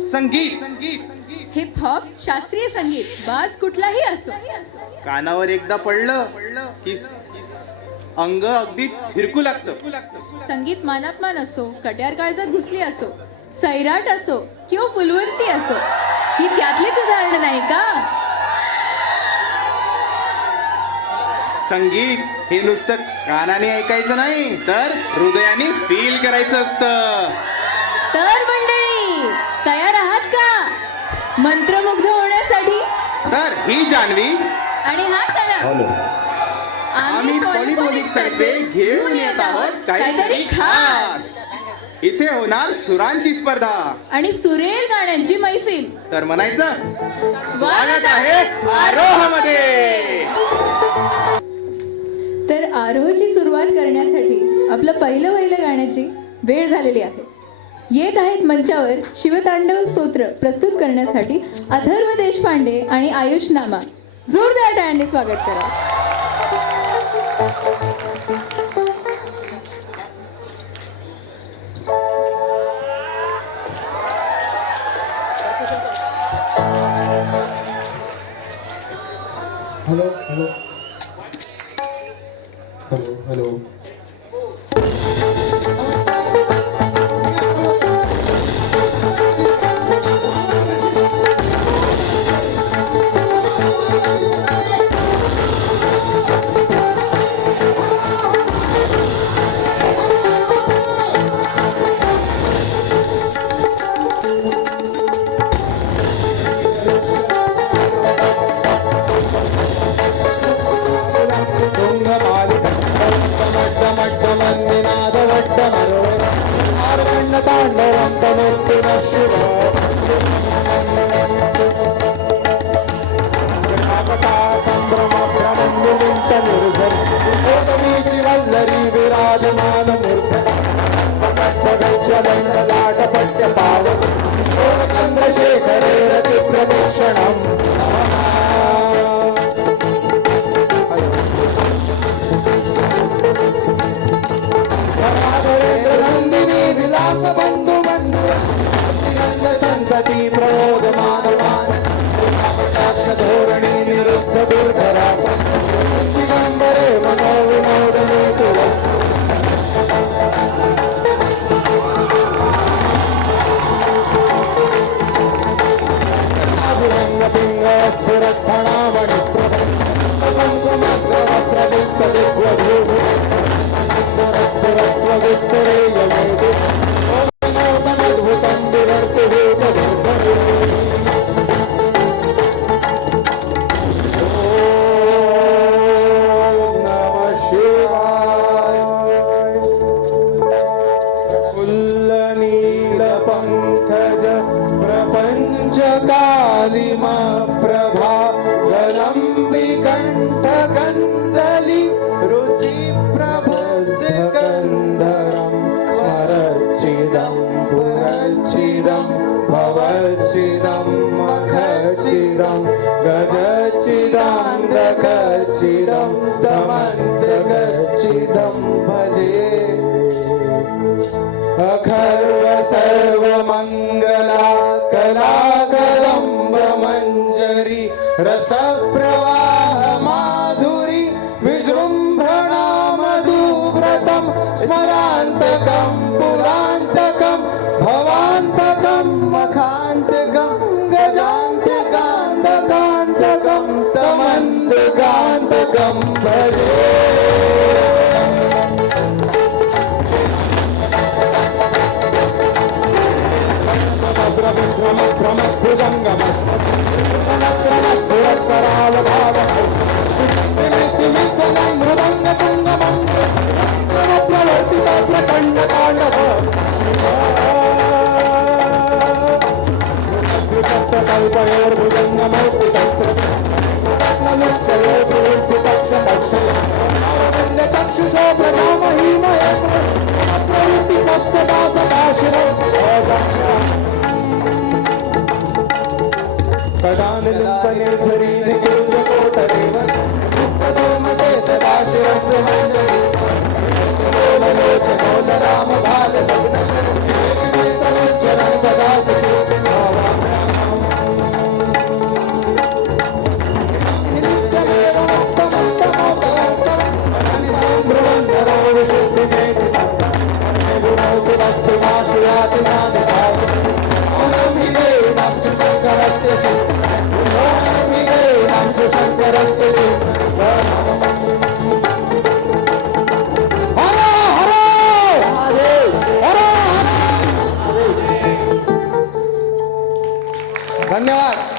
संगीत heap hop, शास्त्रीय संगीत, बाज कुठलाही असो, कानावर एकदा पडलं की अंग अगदी थिरकू लागतं. संगीत मानापमान असो, कट्यार काळजात घुसली असो, सैराट असो किंवा फुलवंती असो, ही त्यातलीच उदाहरणं नाही का? संगीत हे नुसतं कानाने ऐकायचं नाही तर हृदयाने फील करायचं असतं. तर मंडळी तयार आहात का मंत्रमुग्ध होण्यासाठी? तर ही जान्हवी आणि हा चला आम्ही पॉलिफोनिक्स तर्फे घेऊन येत आहोत काहीतरी खास. इथे होणार सुरांची स्पर्धा आणि सुरेल गाण्यांची मैफिल. तर म्हणायचं स्वागत आहे आरोहमध्ये. तर आरोहची सुरुवात करण्यासाठी आपलं पहिलं गाण्याची वेळ झालेली आहे. येत आहेत मंचावर शिवतांडव स्तोत्र प्रस्तुत करण्यासाठी अथर्व देशपांडे आणि आयुष नामा. जोरदार टाळ्यांनी स्वागत करा. हॅलो हॅलो हॅलो हॅलो अखर्व सर्व मंगला कला कदंब मंजरी रस प्रवाह माधुरी विजृंभणा मधुव्रतम स्मरांतकम पुरांतकम भवांतकम मखांतकम गजांतकांतकांतकम तमंतकांतकम भजे. राम बाल लग्न धन्यवाद.